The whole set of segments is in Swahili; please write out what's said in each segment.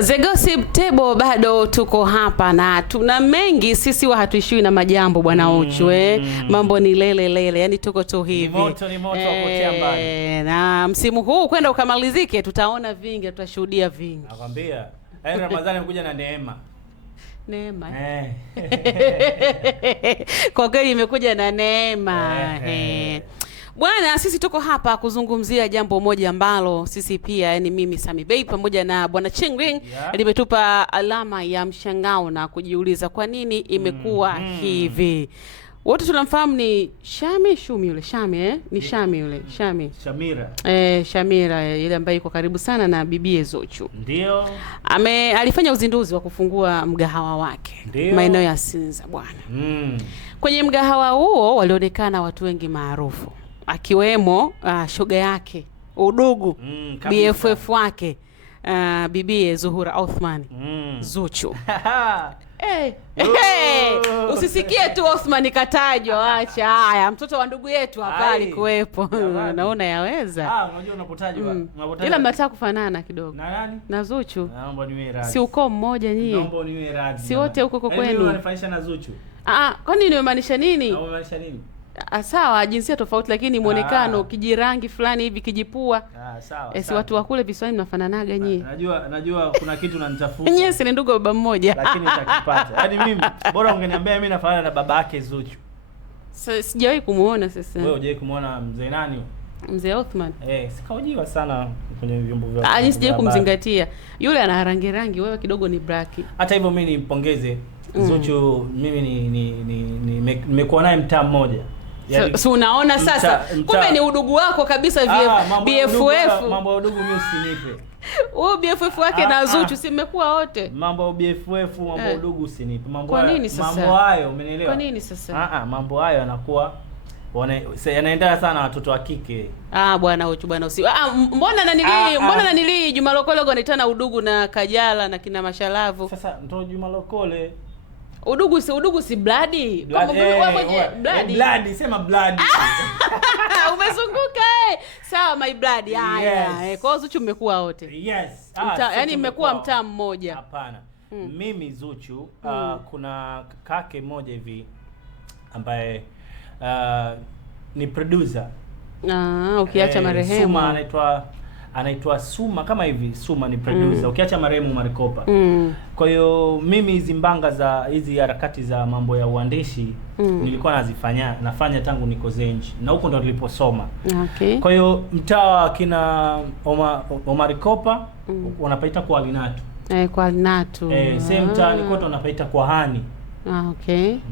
The Gossip Table bado tuko hapa na tuna mengi, sisi wa hatuishiwi na majambo bwana Uchu mambo ni lele, yani tuko tu hivi. Ni moto wapotea mbali. Na msimu huu kwenda ukamalizike, tutaona vingi, tutashuhudia vingi. Nakwambia, Ramadhani imekuja na neema. Neema. Kwa kweli imekuja na neema. Bwana, sisi tuko hapa kuzungumzia jambo moja ambalo sisi pia, yani mimi Sami Bey pamoja na Bwana Chingring limetupa alama ya mshangao na kujiuliza kwa nini imekuwa hivi. Wote tunamfahamu ni Shami yule Shami ni Shami yule Shamira. Shamira ile ambaye iko karibu sana na bibie Zuchu. Ndio. Alifanya uzinduzi wa kufungua mgahawa wake maeneo ya Sinza bwana. Kwenye mgahawa huo walionekana watu wengi maarufu, akiwemo shoga yake udugu BFF wake bibie Zuhura Othman Zuchu. Usisikie tu Othman katajwa, acha haya, mtoto wa ndugu yetu hapa alikuwepo. Naona yaweza. Unajua unapotajwa, ila mnataka kufanana kidogo. Na nani? Na Zuchu. Naomba niwe radhi. Si uko mmoja nyie? Naomba niwe radhi. Si wote huko kwenu. Mimi unanifanisha na Zuchu. Kwani nimemaanisha nini? Umemaanisha nini? Sawa, jinsia tofauti lakini muonekano, kijirangi fulani hivi, kijipua. Sawa. Si watu wa kule visiwani mnafananaga nyie. Najua kuna kitu unanitafuta. Nyie si ndugu baba mmoja. Lakini utakipata. Yaani mimi bora ungeniambia mimi nafanana na baba yake Zuchu. Sijawahi kumuona sasa. Wewe hujawahi kumuona mzee nani? Mzee Othman. Sikaojiwa sana kwenye vyombo vya. Sijawahi kumzingatia. Yule ana rangi, wewe kidogo ni black. Hata hivyo mimi nimpongeze Zuchu, mimi nimekuwa naye mtaa mmoja. So unaona sasa kumbe ni udugu wako kabisa BFF. Mambo ya udugu mimi usinipe. BFF wake na Zuchu si mmekuwa wote. Mambo ya BFF, mambo ya udugu usinipe. Kwa nini sasa? Mambo hayo umenielewa? Kwa nini sasa? Mambo hayo yanakuwa yanaendana sana watoto wa kike. Bwana Uchu bwana usi. Mbona nanili Juma Lokole wanaitana udugu na Kajala na kina Mashalavu. Sasa ndo Juma Lokole. Udugu si bloody. Bloody, sema bloody. Umezunguka Sawa my blood. Kwa Zuchu mmekuwa wote. Yes. Yaani mmekuwa mtaa mmoja. Hapana. Mimi Zuchu kuna kake mmoja hivi ambaye ni producer. Ukiacha marehemu. Suma anaitwa Suma kama hivi. Suma ni producer. Ukiacha marehemu Marikopa. Kwa hiyo mimi hizi mbanga za hizi harakati za mambo ya uandishi nilikuwa nafanya tangu niko Zenji, na huko ndo niliposoma. Kwa hiyo mtaa kina Marikopa wanapaita kwa Alinatu. Kwa Alinatu. Same mtaani kote wanapaita kwa Hani.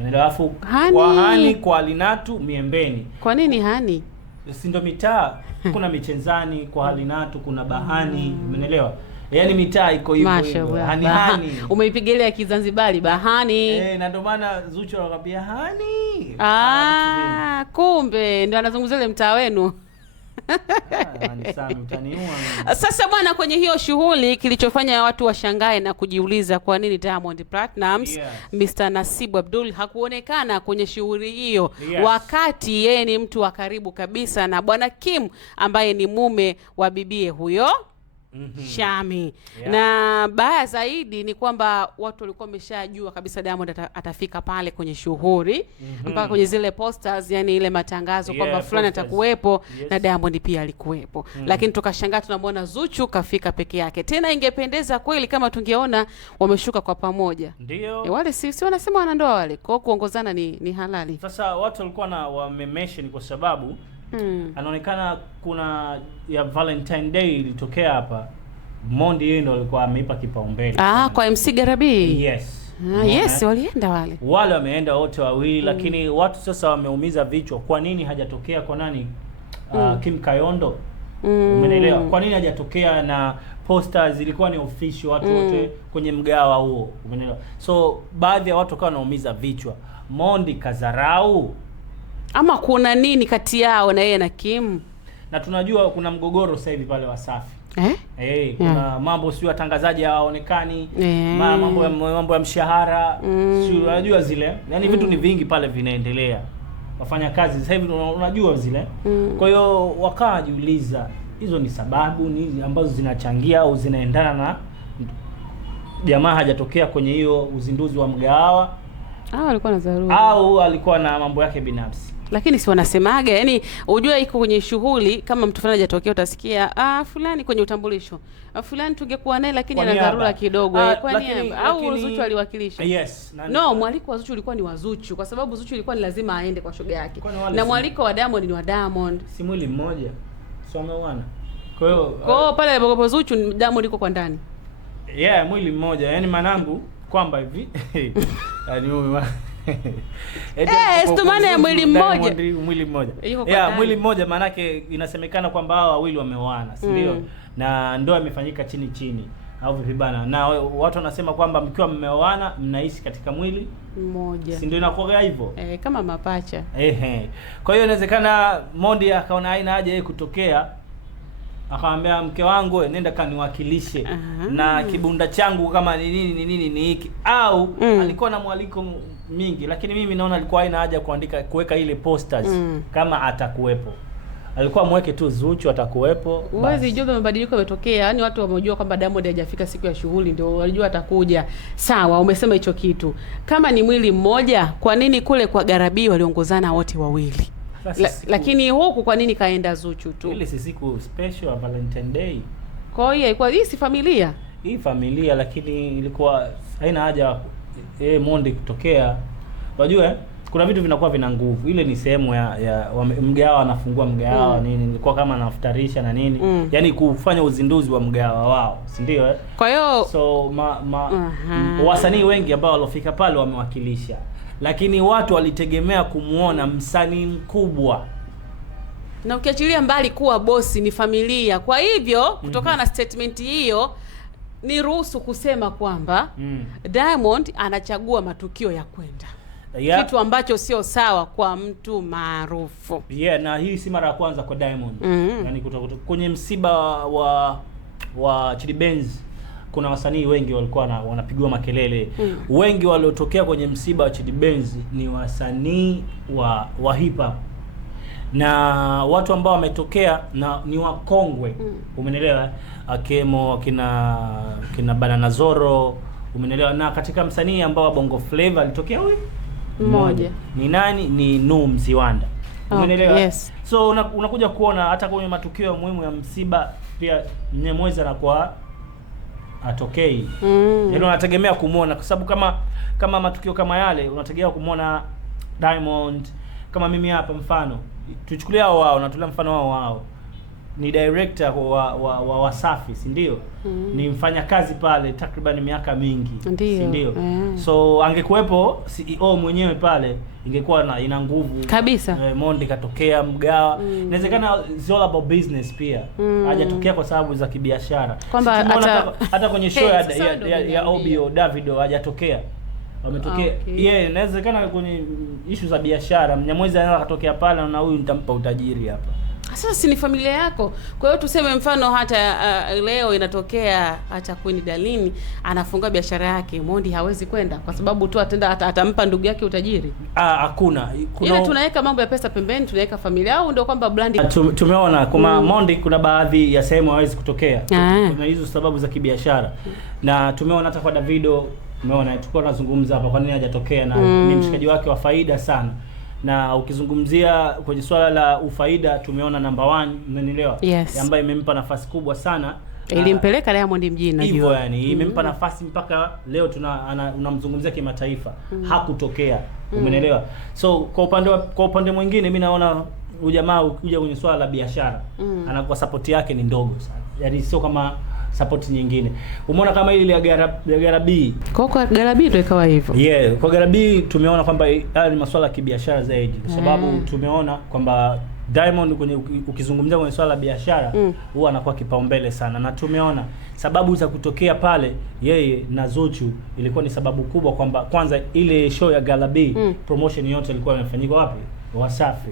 Alafu Hani. Kwa Hani, kwa Alinatu, Miembeni. Kwa nini Hani? Si ndo mitaa kuna Michenzani, kwa Alinatu, kuna Bahani, umeelewa? Yaani mitaa iko hivyo. Hani. Umeipigelea Kizanzibari Bahani. Na ndio maana Zuchu anakuambia Hani. Kumbe ndio anazungumzia ile mtaa wenu. Sasa bwana, kwenye hiyo shughuli kilichofanya watu washangae na kujiuliza kwa nini Diamond Platnumz Mr. Nasibu Abdul hakuonekana kwenye shughuli hiyo, wakati yeye ni mtu wa karibu kabisa na Bwana Kim ambaye ni mume wa bibie huyo Shami. Na baya zaidi ni kwamba watu walikuwa wameshajua kabisa Diamond atafika pale kwenye shughuli mpaka kwenye zile posters, yani ile matangazo kwamba fulani atakuwepo na Diamond pia alikuwepo. Lakini tukashangaa tunamwona Zuchu kafika peke yake. Tena ingependeza kweli kama tungeona wameshuka kwa pamoja. Ndio. Wale si wanasema wanandoa wale. Kwa kuongozana ni halali. Sasa watu walikuwa wamemesheni kwa sababu anaonekana kuna ya Valentine Day ilitokea hapa. Mondi yeye ndo alikuwa ameipa kipaumbele. Kwa MC Garabi. Yes. Walienda wale wameenda wote wawili. Lakini watu sasa wameumiza vichwa, kwa nini hajatokea kwa nani? Kim Kayondo. Umeelewa? Kwa nini hajatokea? Na posters zilikuwa ni official, watu wote kwenye mgawa huo. Umeelewa? So baadhi ya watu wakawa wanaumiza vichwa. Mondi kazarau ama kuna nini kati yao na yeye na Kim? Na tunajua kuna mgogoro sasa hivi pale Wasafi. Kuna mambo sio watangazaji hawaonekani, mambo ya mshahara, sio unajua zile. Yaani vitu ni vingi pale vinaendelea. Wafanya kazi sasa hivi unajua zile. Kwa hiyo wakajiuliza hizo ni sababu ni ambazo zinachangia au zinaendana na jamaa hajatokea kwenye hiyo uzinduzi wa mgahawa, alikuwa na dharura au alikuwa na mambo yake binafsi. Lakini si wanasemaga, yani unajua iko kwenye shughuli, kama mtu fulani hajatokea utasikia fulani kwenye utambulisho, fulani tungekuwa naye lakini ana dharura kidogo. Kwa nini? Au Zuchu aliwakilisha? Yes. No, mwaliko wa Zuchu ulikuwa ni wa Zuchu, kwa sababu Zuchu ilikuwa ni lazima aende kwa shoga yake, na mwaliko wa Diamond ni wa Diamond. Si mwili mmoja, sio amewana. Kwa hiyo pale alipokuwa Zuchu, Diamond iko kwa ndani. Yeah, mwili mmoja. Yaani manangu kwamba hivi yaani huyu stumane ya mwili mmoja. Mwili mmoja. Yeah, mwili mmoja maana yake inasemekana kwamba hao wawili wameoana, si ndio? Na ndoa imefanyika chini au vipi bana? Na watu wanasema kwamba mkiwa mmeoana mnaishi katika mwili mmoja. Si ndio inakuwa hivyo? Kama mapacha. Kwa hiyo inawezekana Mondi akaona haina haja yeye kutokea. Akamwambia mke wangu nenda kaniwakilishe na kibunda changu kama ni nini ni hiki, au alikuwa na mwaliko mingi, lakini mimi naona alikuwa haina haja kuweka ile posters kama atakuwepo. Alikuwa mweke tu Zuchu atakuwepo. Uwezi jua mabadiliko yametokea, yani watu wamejua kwamba Diamond hajafika siku ya shughuli ndio walijua atakuja. Sawa, umesema hicho kitu. Kama ni mwili mmoja, kwa nini kule kwa Garabi waliongozana wote wawili? Lakini huku kwa nini kaenda Zuchu tu? Ile si siku special ya Valentine Day. Kwa hiyo ilikuwa hii si familia. Hii familia, lakini ilikuwa haina haja Mondi kutokea. Unajua kuna vitu vinakuwa vina nguvu. Ile ni sehemu ya mgahawa, anafungua mgahawa nini, ilikuwa kama anafutarisha na nini. Yaani kufanya uzinduzi wa mgahawa wao, si ndio Kwa hiyo so wasanii wengi ambao walofika pale wamewakilisha. Lakini watu walitegemea kumuona msanii mkubwa. Na ukiachilia mbali kuwa bosi ni familia. Kwa hivyo kutokana na statement hiyo ni ruhusu kusema kwamba Diamond anachagua matukio ya kwenda. Kitu ambacho sio sawa kwa mtu maarufu. Na hii si mara ya kwanza kwa Diamond. Yaani kwenye msiba wa Chidi Benz kuna wasanii wengi walikuwa wanapigwa makelele. Wengi waliotokea kwenye msiba wa Chidi Benz ni wasanii wa hip hop. Na watu ambao wametokea na ni wakongwe. Umeelewa? Akemo kina Banana Zoro, umeelewa? Na katika msanii ambao wa Bongo Flava alitokea huyu mmoja. Ni nani? Ni Nuh Mziwanda. Umeelewa? Yes. So unakuja kuona hata kwenye matukio muhimu ya msiba pia Mnyamwezi anakuwa atokei. Yaani unategemea kumuona, kwa sababu kama matukio kama yale unategemea kumuona Diamond. Kama mimi hapa mfano tuchukulia wao, natolea mfano wao ni director wa Wasafi, si ndio? Ni mfanyakazi pale takriban miaka mingi, si ndio? So angekuepo CEO mwenyewe pale ingekuwa ina nguvu kabisa. Mondi katokea mgawa. Inawezekana it's all about business pia. Hajatokea kwa sababu za kibiashara. Kwamba hata kwenye show ya Obio Davido hajatokea. Wametokea. Inawezekana kwenye issue za biashara. Mnyamwezi anaweza katokea pale na huyu nitampa utajiri hapa. Sasa si ni familia yako. Kwa hiyo tuseme mfano hata leo inatokea hata Queen Darleen anafunga biashara yake, Mondi hawezi kwenda kwa sababu tu atampa ndugu yake utajiri. Hakuna. Ile tunaweka mambo ya pesa pembeni, tunaweka familia, au ndio kwamba brandi. Tumeona kama Mondi kuna baadhi ya sehemu hawezi kutokea. Kuna hizo sababu za kibiashara. Na tumeona hata kwa Davido, umeona tulikuwa tunazungumza hapa kwa nini hajatokea, na ni mshikaji wake wa faida sana. Na ukizungumzia kwenye swala la ufaida tumeona number 1, umenielewa? Ambaye imempa nafasi kubwa sana. Ilimpeleka Diamond mjini najua. Hivyo yani imempa nafasi mpaka leo unamzungumzia kimataifa. Hakutokea. Umenielewa? So kwa upande mwingine mimi naona ujamaa ukija kwenye swala la biashara anakuwa support yake ni ndogo sana. Yaani sio kama support nyingine. Umeona kama ile ya Garabi. Kwa Garabi ndio ikawa hivyo. Kwa Garabi tumeona kwamba haya ni masuala ya kibiashara zaidi, kwa sababu tumeona kwamba Diamond ukizungumzia kwenye swala la biashara huwa anakuwa kipaumbele sana, na tumeona sababu za kutokea pale yeye na Zuchu ilikuwa ni sababu kubwa, kwamba kwanza ile show ya Garabi promotion yote ilikuwa imefanyika wapi? Wasafi.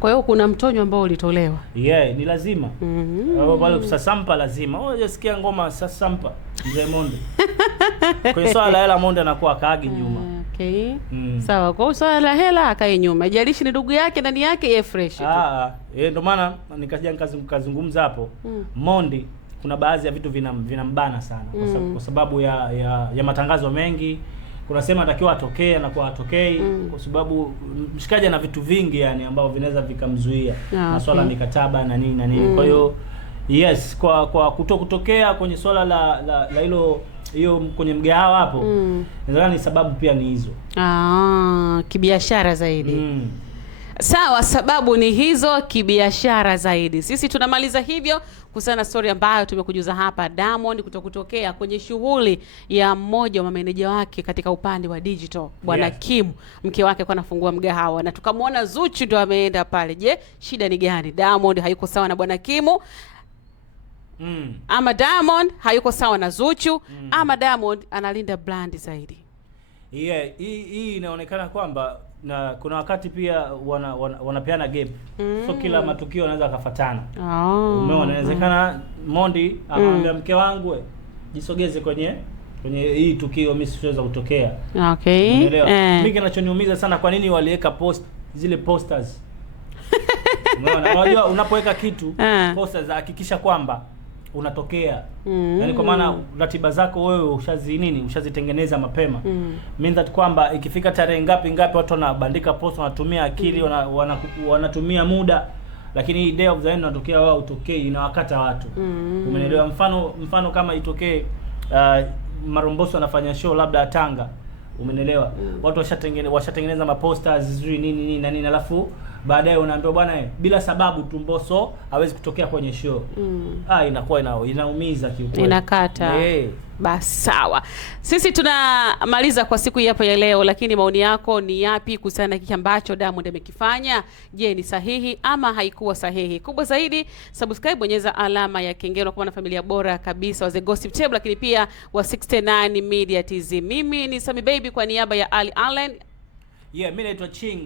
Kwa hiyo kuna mtonyo ambao ulitolewa. Ni lazima. Wale Sasampa lazima. Unasikia ngoma Sasampa Mzee Mondi. Kwa swala la hela Mondi anakuwa kaagi nyuma. Sawa, kwa swala la hela akae nyuma. Haijalishi ni ndugu yake ndani yake, fresh tu. Ndio maana nikaja nikazungumza hapo. Mondi kuna baadhi ya vitu vinambana sana kwa sababu ya matangazo mengi. Kuna sema atakiwa atokee na kwa atokei kwa sababu mshikaji ana vitu vingi yani ambao vinaweza vikamzuia masuala mikataba na nini na nini. Kwa hiyo yes, kwa kutokea kwenye swala la hiyo kwenye mgahawa hapo nadhani sababu pia ni hizo. Kibiashara zaidi. Sawa, sababu ni hizo kibiashara zaidi. Sisi tunamaliza hivyo kuhusiana na story ambayo tumekujuza hapa, Diamond kutokea kwenye shughuli ya mmoja wa mameneja wake katika upande wa digital, Bwana Kim, mke wake kwa anafungua mgahawa na tukamwona Zuchu ndo ameenda pale. Je, shida ni gani? Diamond hayuko sawa na Bwana Kim? Ama Diamond hayuko sawa na Zuchu? Ama Diamond analinda brand zaidi? Hii inaonekana kwamba na kuna wakati pia wanapeana gap. So kila matukio yanaweza kufuatana. Umeona, inawezekana Mondi anamwambia mke wangu jisogeze kwenye hii tukio mimi siweza kutokea. Umeelewa? Mimi kinachoniumiza sana, kwa nini waliweka zile posters? Umeona, unajua unapoweka kitu posters hakikisha kwamba unatokea. Yaani kwa maana ratiba zako wewe ushazitengeneza mapema. Mean that kwamba ikifika tarehe ngapi watu wanabandika post, wanatumia akili, wanatumia muda, lakini hii day of the end unatokea wao utokei, inawakata watu. Umeelewa? Mfano kama itokee Maromboso anafanya show labda Tanga. Umeelewa? Watu washatengeneza maposters zuri nini na nini, alafu baadaye unaambiwa bwana bila sababu tu Mbosso hawezi kutokea kwenye show. Inakuwa inaumiza kiukweli. Inakata. Basi sawa. Sisi tunamaliza kwa siku hii hapa ya leo, lakini maoni yako ni yapi kuhusiana na kile ambacho Diamond amekifanya? Je, ni sahihi ama haikuwa sahihi? Kubwa zaidi, subscribe, bonyeza alama ya kengele kwa na familia bora kabisa wa The Gossip Table, lakini pia wa 69 Media TZ. Mimi ni Sami Baby kwa niaba ya Ali Allen. Mimi naitwa Ching.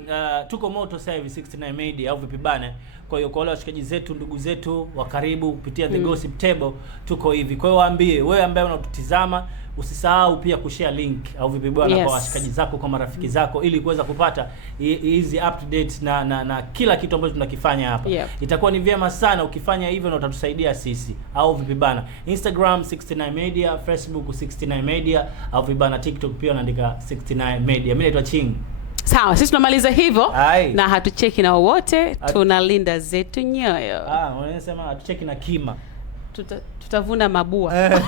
Tuko moto sasa hivi 69 Media au vipi bana? Kwa hiyo kwa wale washikaji zetu, ndugu zetu wa karibu kupitia The Gossip Table tuko hivi. Kwa hiyo waambie wewe ambaye unatutizama, usisahau pia kushare link au vipi bwana kwa washikaji zako, kwa marafiki zako, ili kuweza kupata hizi updates na kila kitu ambacho tunakifanya hapa. Itakuwa ni vyema sana ukifanya hivyo na utatusaidia sisi au vipi bana. Instagram 69 Media, Facebook 69 Media au vipi bana, TikTok pia unaandika 69 Media. Mimi naitwa Ching. Sawa, sisi tunamaliza hivyo na hatucheki na wote, tunalinda zetu nyoyo. Wanasema hatucheki na kima. Tutavuna mabua.